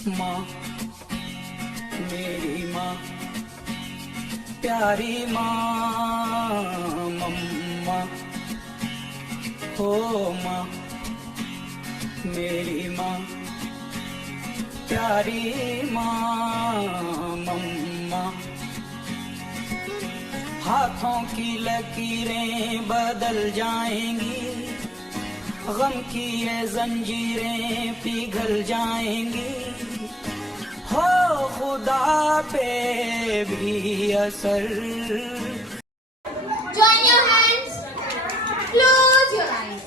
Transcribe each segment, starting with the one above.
माँ मेरी माँ प्यारी माँ, मम्मा हो माँ मेरी माँ प्यारी माँ, मम्मा। हाथों की लकीरें बदल जाएंगी, गम की ये जंजीरें पिघल जाएंगी, हो खुदा पे भी असर। Join your hands, close your eyes.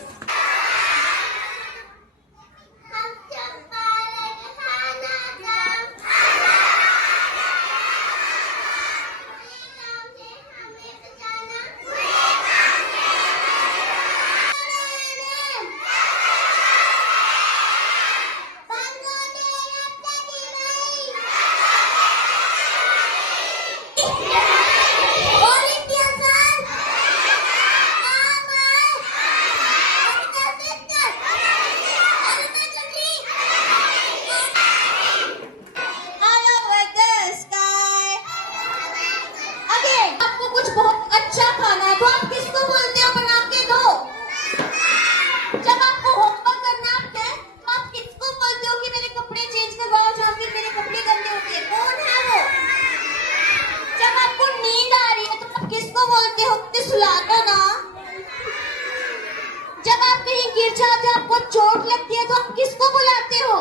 आपको चोट लगती है तो आप किसको बुलाते हो?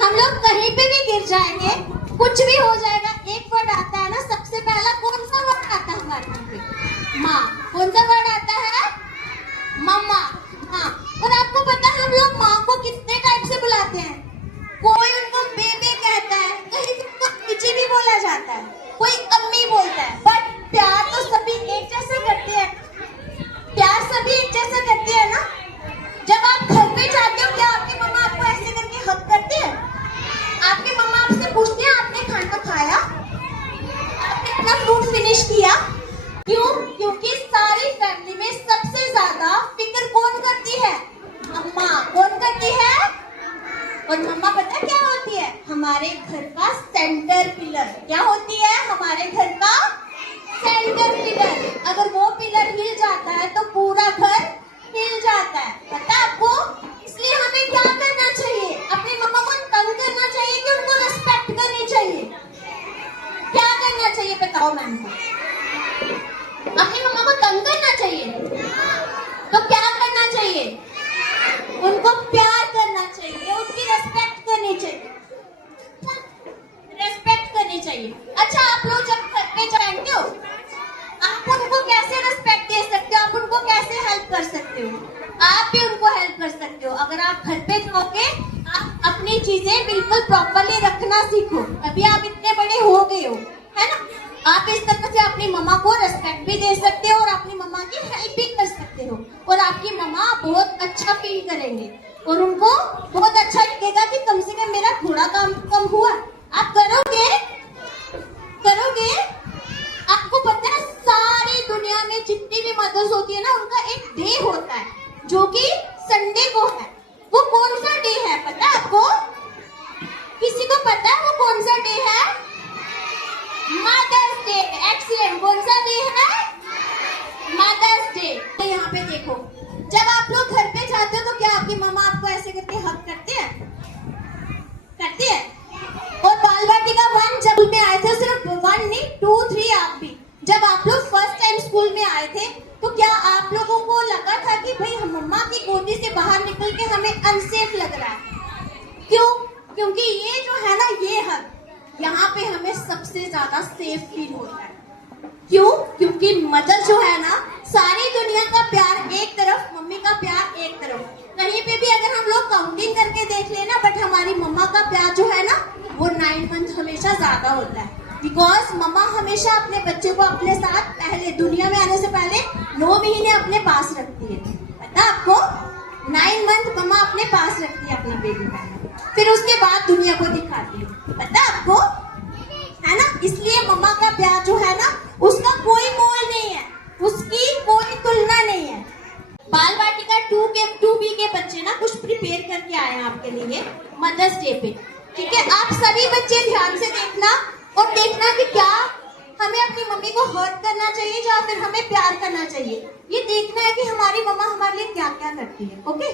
हम लोग कहीं पे भी गिर जाएंगे, कुछ भी हो जाएगा, एक वर्ड आता है ना, सबसे पहला कौन सा वर्ड आता है हमारे मुंह पे? माँ। कौन सा वर्ड आता है? मम्मा। हाँ। और आपको पता है हम लोग माँ को कितने टाइप से बुलाते हैं? कोई उनको बेबी कहता है, कहीं उनको किची भी बोला जाता है, कोई अम्मी बोलता है, बट प्यार तो सभी एक जैसे करते हैं। प्यार सभी एक जैसा करते हैं ना? जब आप घर पे जाते हो क्या आपकी मम्मा आपको ऐसे करके हक करती है? आपकी मम्मा आपसे पूछती है आपने खाना खाया? आपने अपना फूड फिनिश किया? क्यों? क्योंकि सारी फैमिली में सबसे ज्यादा फिक्र कौन करती है? अम्मा। कौन करती है? और मम्मा पता है क्या होती है? हमारे घर का सेंटर पिलर। क्या होती है? हमारे घर का सेंटर पिलर। अगर वो पिलर हिल जाता है तो पूरा घर हिल जाता है। पता है आपको? इसलिए हमें क्या करना चाहिए? अपनी मम्मा को तंग करना चाहिए कि उनको रिस्पेक्ट करनी चाहिए? क्या करना चाहिए बताओ मैम को? अपनी मम्मा को तंग करना चाहिए तो क्या करना चाहिए? उनको प्यार करना चाहिए, उनकी रिस्पेक्ट करनी चाहिए, रिस्पेक्ट करनी चाहिए। अच्छा, आप लोग जब घर पे जाएंगे हो आप उनको कैसे रिस्पेक्ट दे सकते हो? आप उनको कैसे हेल्प कर सकते हो? आप भी उनको हेल्प कर सकते हो। अगर आप घर पे जाओगे आप अपनी चीजें बिल्कुल प्रॉपरली रखना सीखो, अभी आप इतने बड़े हो गए हो, है ना? आप इस तरह से अपनी मम्मा को रिस्पेक्ट भी दे सकते हो और अपनी मम्मा की हेल्प भी कर सकते हो, और आपकी मम्मा बहुत अच्छा फील करेंगे और उनको बहुत अच्छा लगेगा कि कम से कम मेरा थोड़ा काम कम हुआ। आप करोगे? करोगे? आपको पता है सारी दुनिया में जितनी भी मदर्स होती है ना, उनका एक डे होता है जो कि संडे को है। वो कौन सा डे है पता है आपको? किसी को पता है वो कौन सा डे है? Mother's day. एक्सीलेंट। कौन सा डे है? Mother's day. यहाँ पे देखो, जब आप लोग घर पे जाते हो तो क्या आपकी मम्मा आपको ऐसे करके हक करते हैं? करती है? और बाल वाटिका 1 जब में आए थे, सिर्फ 1 नहीं 2 3 आप भी जब आप लोग फर्स्ट टाइम स्कूल में आए थे तो क्या आप लोगों को लगा था कि भाई हम मम्मा की गोदी से बाहर निकल के हमें अनसेफ लग रहा है? क्यों? क्योंकि ये जो है ना, ये हक यहाँ पे हमें सबसे ज्यादा सेफ फील होता है। क्यों? क्योंकि मदर जो है ना, सारी दुनिया का प्यार एक तरफ, मम्मी का प्यार एक तरफ। कहीं पे भी अगर हम लोग काउंटिंग करके देख लेना, बट हमारी मम्मा का प्यार जो है ना वो 9 मंथ हमेशा ज्यादा होता है, बिकॉज मम्मा हमेशा अपने बच्चे को अपने साथ पहले दुनिया में आने से पहले 9 महीने अपने पास रखती है। पता आपको? 9 मंथ मम्मा अपने पास रखती है अपना बेबी को, फिर उसके बाद दुनिया को दिखाती है। पता आपको? है ना? इसलिए मम्मा का प्यार जो है ना, उसका कोई मोल नहीं है, उसकी कोई तुलना नहीं है। बाल वाटिका 2B के बच्चे ना कुछ प्रिपेयर करके आए हैं आपके लिए मदर्स डे पे। ठीक है, आप सभी बच्चे ध्यान से देखना और देखना कि क्या हमें अपनी मम्मी को हर्ट करना चाहिए या फिर हमें प्यार करना चाहिए। ये देखना है कि हमारी मम्मा हमारे लिए क्या क्या करती है। ओके,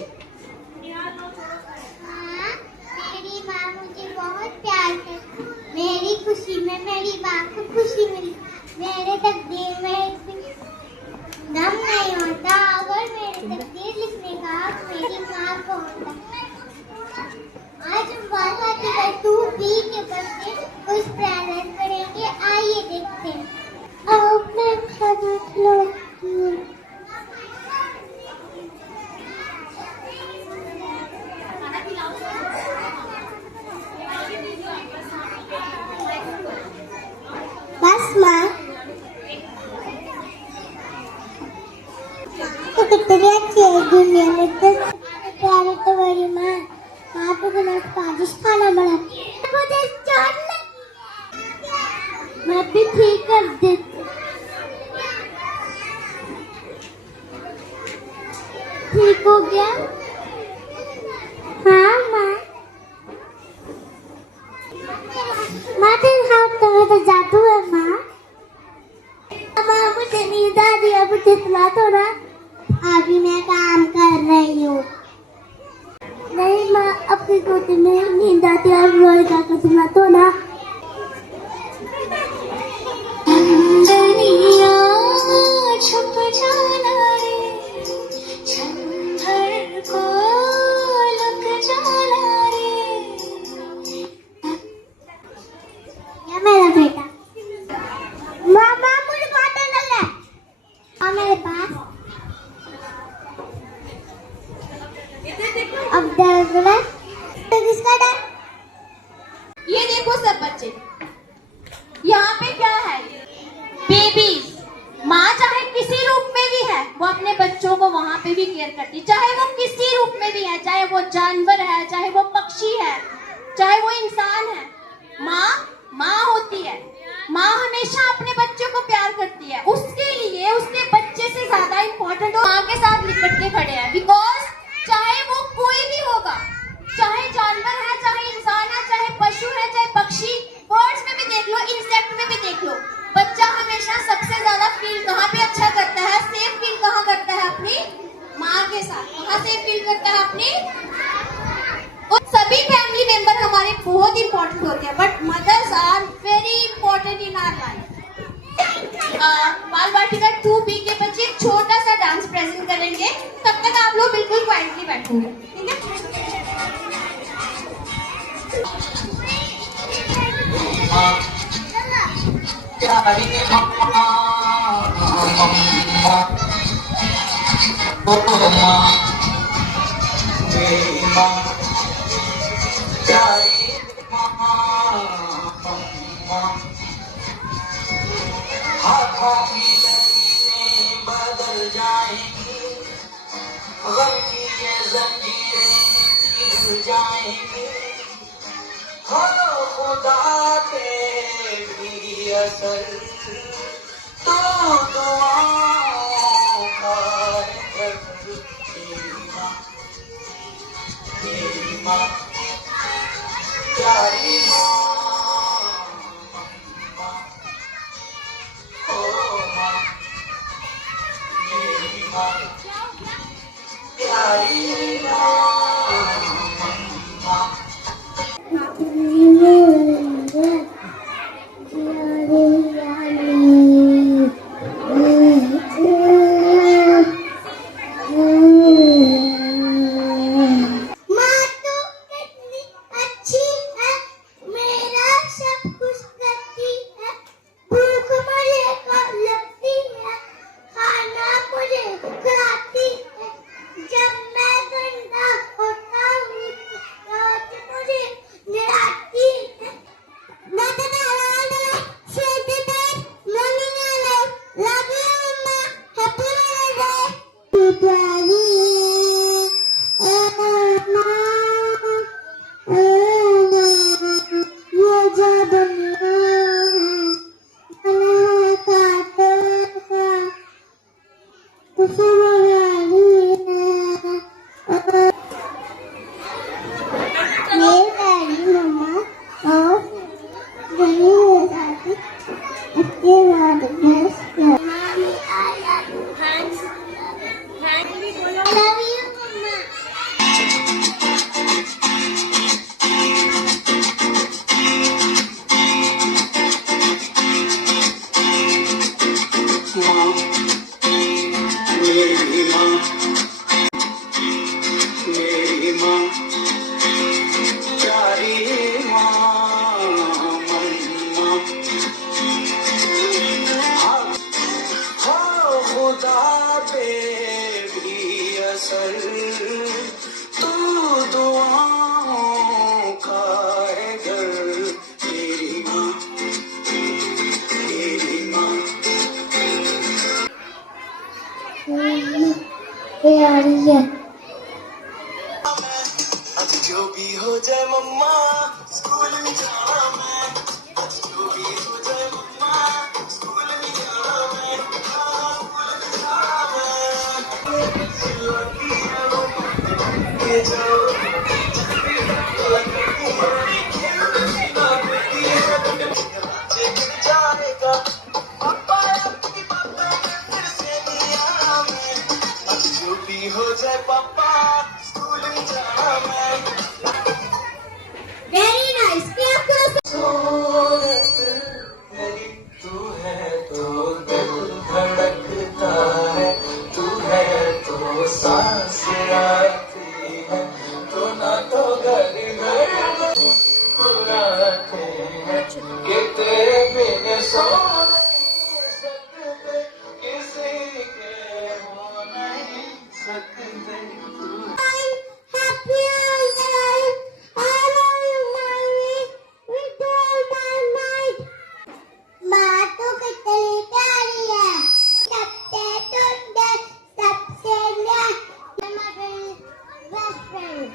हाँ, मेरी माँ मुझे बहुत प्यार करती है। मेरी खुशी में मेरी माँ को खुशी मिली। मेरे तकदीर में दम नहीं होता अगर मेरे तकदीर लिखने का हक मेरी माँ को होता। आज हम बात आती है 2B के बच्चे कुछ प्रेजेंट करेंगे, आइए देखते हैं। आपने समझ लो बस माँ तो कितनी अच्छी है दुनिया में, तो प्यारी तो मेरी माँ। माँ तो बिना स्वादिष्ट खाना बनाती है। मुझे चोट लगी, मैं भी ठीक कर देती। ठीक हो गया? हाँ माँ। माँ तेरे हाथ में तो जादू है माँ। माँ मुझे नींद आ रही है, मुझे सुना तो ना। अभी मैं काम कर रही हूँ। नहीं माँ, अपनी गोदी में नींद आती है, रोज जाकर सुना तो ना। छुप जाना रे, क्षण भर को लुक जाना रे। ये मेरा बेटा। मामा मुझे कॉटन लगा और मेरे पास अब डर रहा तो किसका डर? ये देखो सब बच्चे, यहाँ पे क्या है? बेबीज। माँ चाहे किसी रूप में भी है, वो अपने बच्चों को वहाँ पे भी केयर करती, चाहे वो किसी रूप में भी है, चाहे वो जानवर है, चाहे वो पक्षी है, चाहे वो इंसान है। माँ माँ होती है। माँ हमेशा अपने बच्चों को प्यार करती है। उसके लिए उसके बच्चे से ज्यादा इम्पोर्टेंट माँ के साथ लिपट के खड़े हैं। बिकॉज चाहे वो कोई भी होगा, चाहे जानवर है, चाहे इंसान है, चाहे पशु है, चाहे पक्षी, बर्ड्स में भी देख लो, इंसेक्ट में भी देख लो, बच्चा हमेशा सबसे ज्यादा फील कहाँ पे अच्छा करता है? सेफ फील कहाँ करता है? अपनी माँ के साथ। कहाँ सेफ फील करता है? अपनी। और सभी फैमिली मेंबर हमारे बहुत इंपॉर्टेंट होते हैं, but mothers are very important in our life. बाल वाटिका 2B के बच्चे एक छोटा सा डांस प्रेजेंट करेंगे, तब तक आप लोग बिल्कुल क्वाइटली बैठोगे, ठीक है? हाथों की लकीरें बदल जाएंगी, गम की ये जंजीरें पिघल जाएंगी। हो खुदा तेरी असर तो दुआओं का है घर। मेरी माँ प्यारी माँ, ओ माँ मेरी माँ प्यारी माँ। जब मैं असर तू दुआओं का है घर तेरी माँ ये आ रही है। अब जो भी हो जाए मम्मा स्कूल में जाना मैं अब जो भी हो जाए मम्मा स्कूल में जाना मैं स्कूल में जाना मैं ये जाओ जाएगा पापा आपकी बातों में फिर से नहीं आना मैं अब जो भी हो जाए पापा स्कूल में जाना मैं वेरी नाइस। क्लैप करो। तू है तो दिल धड़कता है तू है तो सांस आती है तो ना तो घर घर मुस्कुराते हैं कि तेरे बिन सो नहीं सकते किसी के हो नहीं सकते Happy birthday! I love you, mommy. With all my might. माँ तो कितनी प्यारी है, सबसे सुंदर, सबसे बेस्ट फ्रेंड।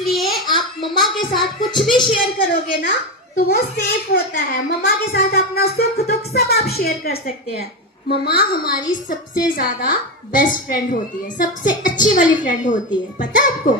इसलिए आप मम्मा के साथ कुछ भी शेयर करोगे ना तो वो सेफ होता है। मम्मा के साथ अपना सुख दुख सब आप शेयर कर सकते हैं। मम्मा हमारी सबसे ज्यादा बेस्ट फ्रेंड होती है, सबसे अच्छी वाली फ्रेंड होती है, पता है आपको।